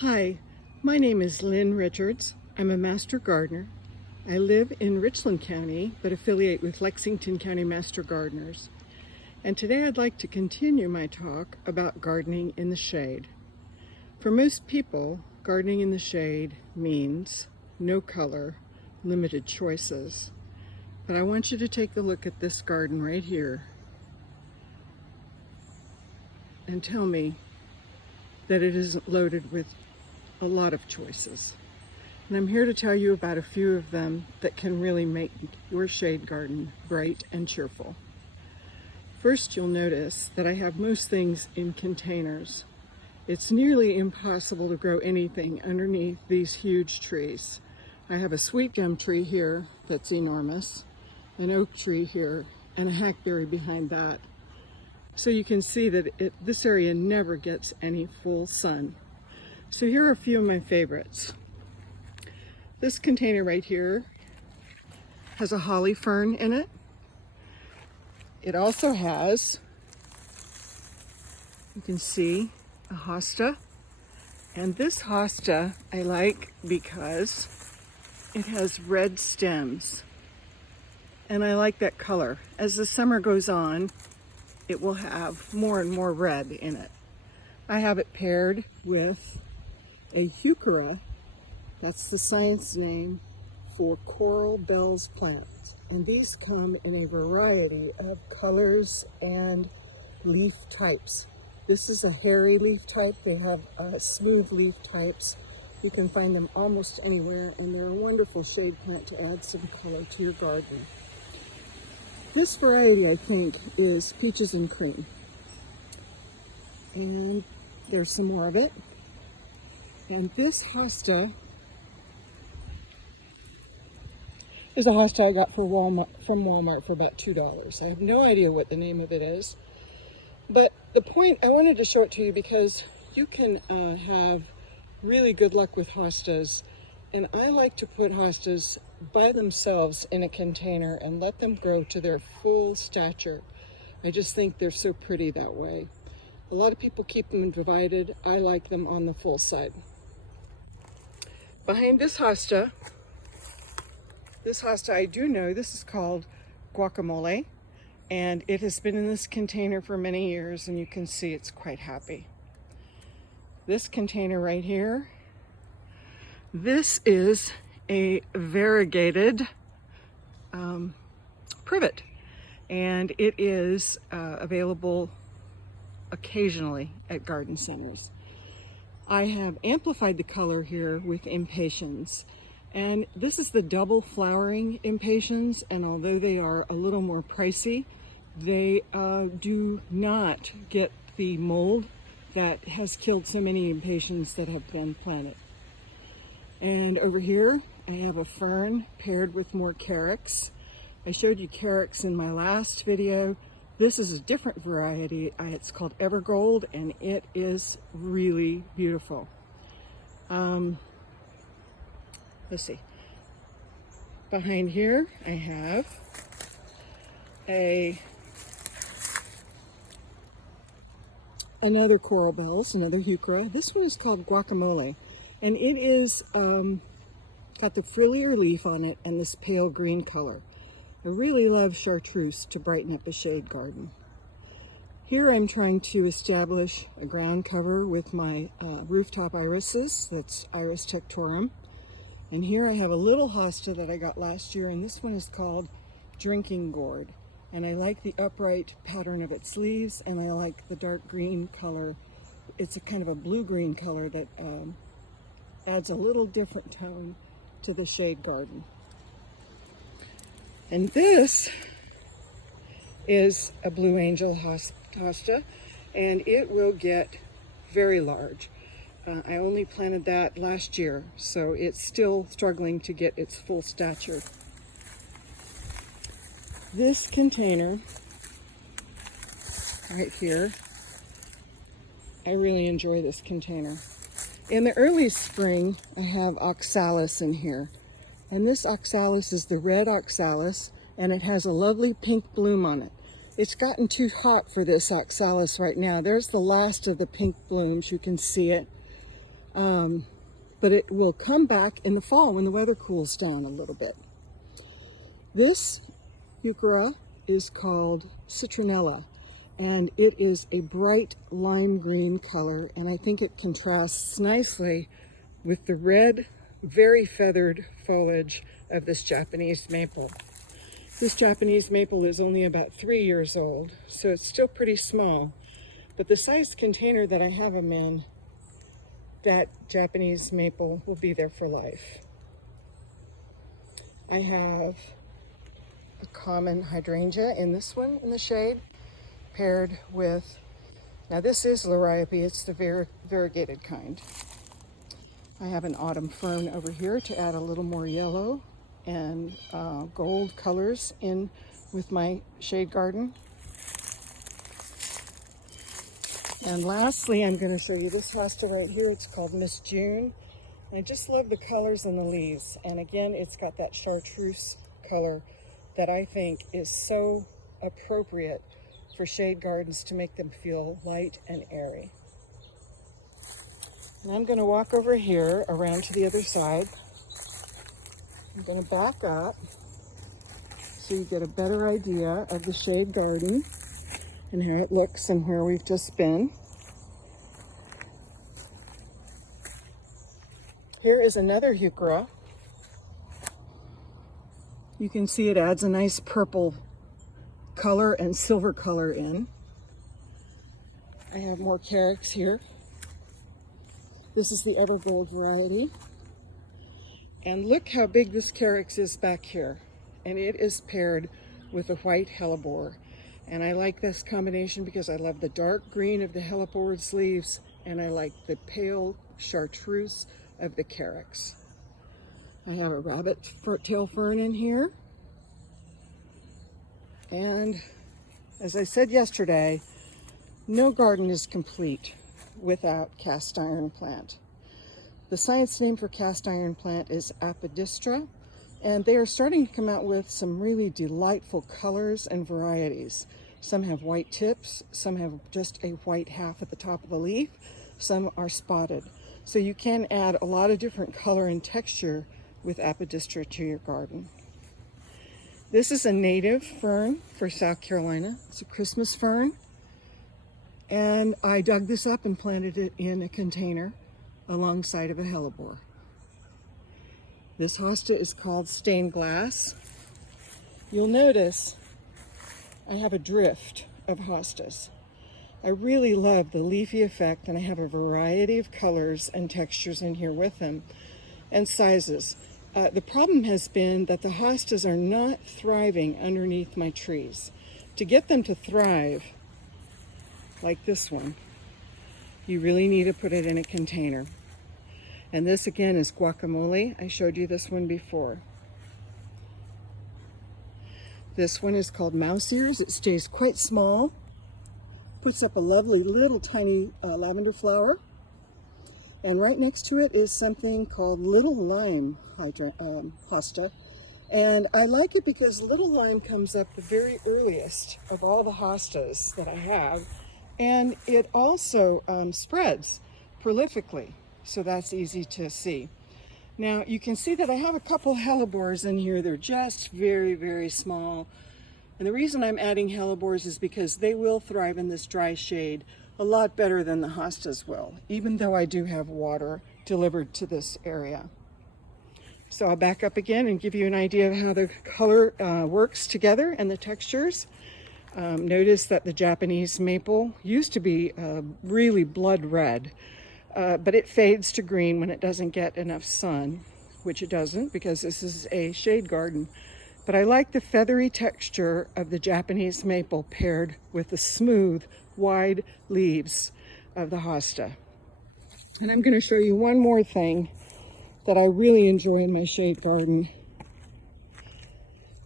Hi, my name is Lynn Richards. I'm a master gardener. I live in Richland County, but affiliate with Lexington County Master Gardeners. And today I'd like to continue my talk about gardening in the shade. For most people, gardening in the shade means no color, limited choices. But I want you to take a look at this garden right here and tell me that it isn't loaded with a lot of choices. And I'm here to tell you about a few of them that can really make your shade garden bright and cheerful. First, you'll notice that I have most things in containers. It's nearly impossible to grow anything underneath these huge trees. I have a sweet gum tree here that's enormous, an oak tree here, and a hackberry behind that. So you can see that this area never gets any full sun. So here are a few of my favorites. This container right here has a holly fern in it. It also has, you can see, a hosta. And this hosta I like because it has red stems. And I like that color. As the summer goes on, it will have more and more red in it. I have it paired with a heuchera. That's the science name for coral bells plants. And these come in a variety of colors and leaf types. This is a hairy leaf type. They have smooth leaf types. You can find them almost anywhere, and they're a wonderful shade plant to add some color to your garden. This variety, I think, is Peaches and Cream. And there's some more of it. And this hosta is a hosta I got from Walmart for about $2. I have no idea what the name of it is. But the point, I wanted to show it to you because you can have really good luck with hostas. And I like to put hostas by themselves in a container and let them grow to their full stature. I just think they're so pretty that way. A lot of people keep them divided. I like them on the full side. Behind this hosta I do know this is called guacamole, and it has been in this container for many years, and you can see it's quite happy. This container right here, this is a variegated privet, and it is available occasionally at garden centers. I have amplified the color here with impatiens, and this is the double flowering impatiens, and although they are a little more pricey, they do not get the mold that has killed so many impatiens that have been planted. And over here I have a fern paired with more carex. I showed you carex in my last video. This is a different variety. It's called Evergold, and it is really beautiful. Let's see. Behind here, I have another coral bells, another heuchera. This one is called Guacamole, and it is got the frillier leaf on it and this pale green color. I really love chartreuse to brighten up a shade garden. Here I'm trying to establish a ground cover with my rooftop irises. That's Iris tectorum. And here I have a little hosta that I got last year, and this one is called Drinking Gourd. And I like the upright pattern of its leaves, and I like the dark green color. It's a kind of a blue-green color that adds a little different tone to the shade garden. And this is a Blue Angel hosta, and it will get very large. I only planted that last year, so it's still struggling to get its full stature. This container right here, I really enjoy this container. In the early spring, I have oxalis in here. And this oxalis is the red oxalis, and it has a lovely pink bloom on it. It's gotten too hot for this oxalis right now. There's the last of the pink blooms, you can see it. But it will come back in the fall when the weather cools down a little bit. This heuchera is called citronella, and it is a bright lime green color, and I think it contrasts nicely with the red, very feathered foliage of this Japanese maple. This Japanese maple is only about 3 years old, so it's still pretty small, but the size container that I have them in, that Japanese maple will be there for life. I have a common hydrangea in this one in the shade, paired with, now this is Liriope, it's the variegated kind. I have an autumn fern over here to add a little more yellow and gold colors in with my shade garden. And lastly, I'm going to show you this hosta right here. It's called Miss June. I just love the colors on the leaves. And again, it's got that chartreuse color that I think is so appropriate for shade gardens to make them feel light and airy. And I'm going to walk over here around to the other side. I'm going to back up so you get a better idea of the shade garden and how it looks and where we've just been. Here is another heuchera. You can see it adds a nice purple color and silver color in. I have more carex here. This is the Evergold variety. And look how big this carex is back here. And it is paired with a white hellebore. And I like this combination because I love the dark green of the hellebore's leaves and I like the pale chartreuse of the carex. I have a rabbit tail fern in here. And as I said yesterday, no garden is complete without cast iron plant. The science name for cast iron plant is Apodistra, and they are starting to come out with some really delightful colors and varieties. Some have white tips, some have just a white half at the top of the leaf, some are spotted. So you can add a lot of different color and texture with Apodistra to your garden. This is a native fern for South Carolina. It's a Christmas fern. And I dug this up and planted it in a container alongside of a hellebore. This hosta is called stained glass. You'll notice I have a drift of hostas. I really love the leafy effect, and I have a variety of colors and textures in here with them, and sizes. The problem has been that the hostas are not thriving underneath my trees. To get them to thrive, like this one, you really need to put it in a container. And this again is guacamole. I showed you this one before. This one is called mouse ears. It stays quite small, puts up a lovely little tiny lavender flower. And right next to it is something called Little Lime hosta. And I like it because Little Lime comes up the very earliest of all the hostas that I have. And it also spreads prolifically, so that's easy to see. Now you can see that I have a couple hellebores in here. They're just very, very small. And the reason I'm adding hellebores is because they will thrive in this dry shade a lot better than the hostas will, even though I do have water delivered to this area. So I'll back up again and give you an idea of how the color works together and the textures. Notice that the Japanese maple used to be really blood red, but it fades to green when it doesn't get enough sun, which it doesn't because this is a shade garden. But I like the feathery texture of the Japanese maple paired with the smooth, wide leaves of the hosta. And I'm going to show you one more thing that I really enjoy in my shade garden.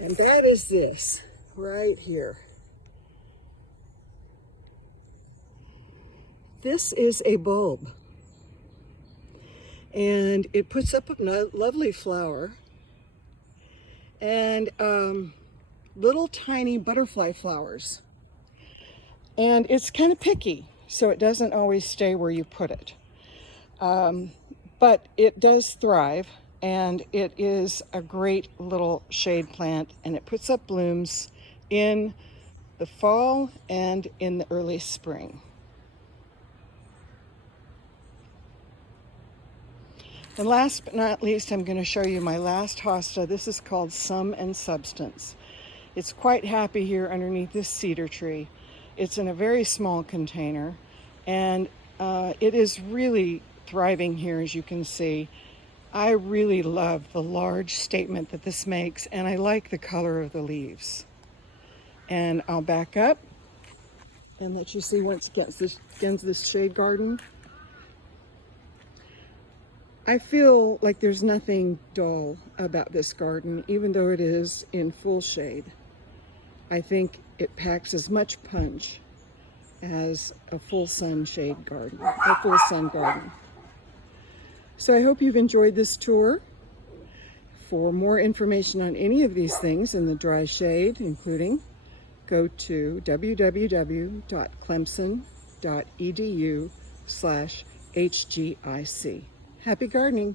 And that is this right here. This is a bulb. And it puts up a lovely flower. And little tiny butterfly flowers. And it's kind of picky, so it doesn't always stay where you put it. But it does thrive, and it is a great little shade plant, and it puts up blooms in the fall and in the early spring. And last but not least, I'm going to show you my last hosta. This is called Sum and Substance. It's quite happy here underneath this cedar tree. It's in a very small container, and it is really thriving here, as you can see. I really love the large statement that this makes, and I like the color of the leaves. And I'll back up and let you see once again this shade garden. I feel like there's nothing dull about this garden, even though it is in full shade. I think it packs as much punch as a full sun shade garden, a full sun garden. So I hope you've enjoyed this tour. For more information on any of these things in the dry shade, including, go to www.clemson.edu/HGIC. Happy gardening.